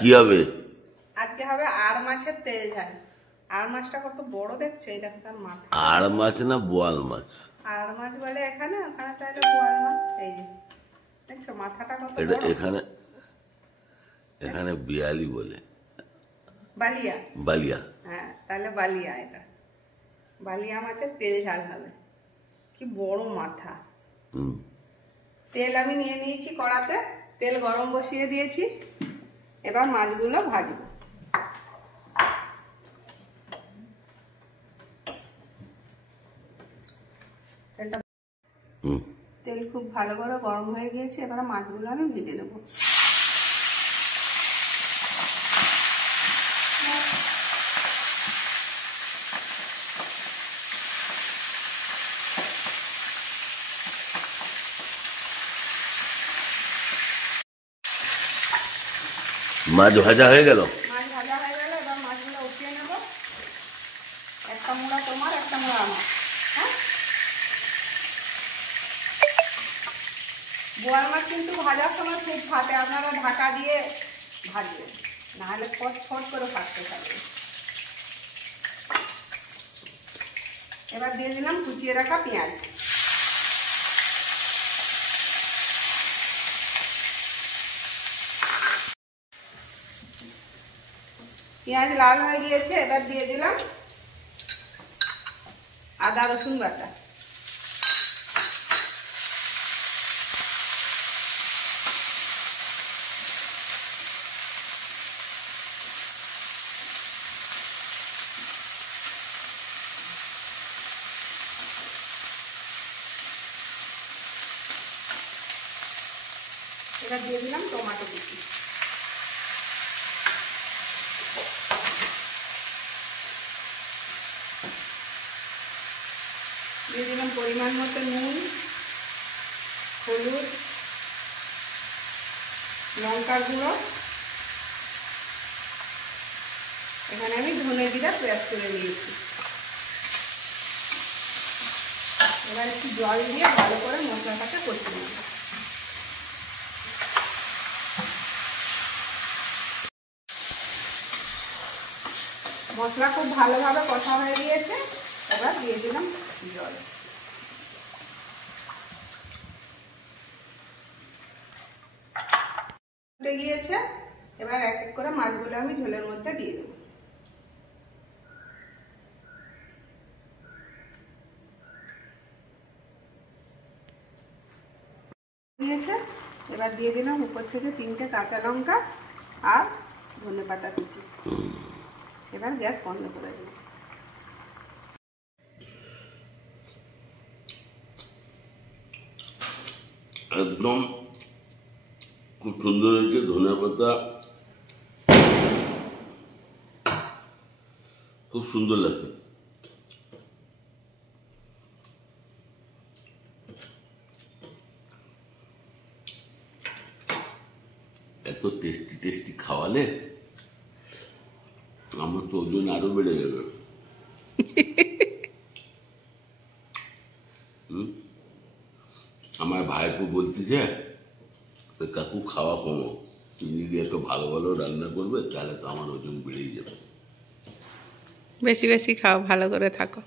কি হবে? আজকে হবে আর মাছের তেল ঝাল। আর মাছটা কত বড় দেখছো, এই দেখো তার মাথা। আর মাছ না বোয়াল মাছ? আর মাছ বলে এখানে, ওখানে তো এটা বোয়াল মাছ। এই যে দেখছো মাথাটা কত বড়। এখানে এখানে বিয়ালি বলে। বালিয়া। বালিয়া। হ্যাঁ তাহলে বালিয়া, এটা বালিয়া মাছের তেল ঝাল হবে। কি বড় মাথা। তেল আমি নিয়ে নিয়েছি কড়াতে, তেল গরম বসিয়ে দিয়েছি। এবার মাছগুলো ভাজবো। তেল খুব ভালো করে গরম হয়ে গিয়েছে, এবার মাছগুলো আমি ভেজে নেব। মাছ ভাজা হয়ে গেল। মাছ ভাজা হয়ে গেল, এবার মাছগুলো উঠিয়ে নেব। একটা মুড়া তোমার, একটা মুড়া আমার। হ্যাঁ, বোয়াল মাছ কিন্তু ভাজার সময় খুব ফাটে, আপনারা ঢাকা দিয়ে ভাজবেন, নাহলে ফট ফট করে ফাটতে থাকবে। এবার দিয়ে দিলাম কুচিয়ে রাখা পেঁয়াজ। পেঁয়াজ লাল হয়ে গিয়েছে, এবার দিয়ে দিলাম আদা রসুন বাটা। এবার দিয়ে দিলাম টমেটো কুচি। দিয়ে দিলাম পরিমাণ মতো নুন, হলুদ, লঙ্কার গুঁড়ো। এখানে আমি ধনে জিরা পেস্ট করে নিয়েছি। এবার একটু জল দিয়ে ভালো করে মশলাটাকে কষিয়ে নেব। মশলা খুব ভালোভাবে কষা হয়ে গিয়েছে, এবার দিয়ে দিলাম জল। ফুটে গিয়েছে, এবার এক এক করে মাছগুলো আমি ঝোলের মধ্যে দিয়ে দেবো। দিয়েছে, এবার দিয়ে দিলাম উপর থেকে 3টে কাঁচা লঙ্কা আর ধনেপাতা কুচি। এবার গ্যাস বন্ধ করে দিই। একদম খুব সুন্দর হয়েছে। ধনেপাতা খুব সুন্দর লাগছে। এত টেস্টি টেস্টি খাওয়ালে আমার তো ওজন আরো বেড়ে যাবে। আমার ভাইপো বলতেছে কাকু খাওয়া কমো, তুমি যদি এত ভালো ভালো রান্না করবে তাহলে তো আমার ওজন বেড়েই যাবে। বেশি বেশি খাও, ভালো করে থাকো।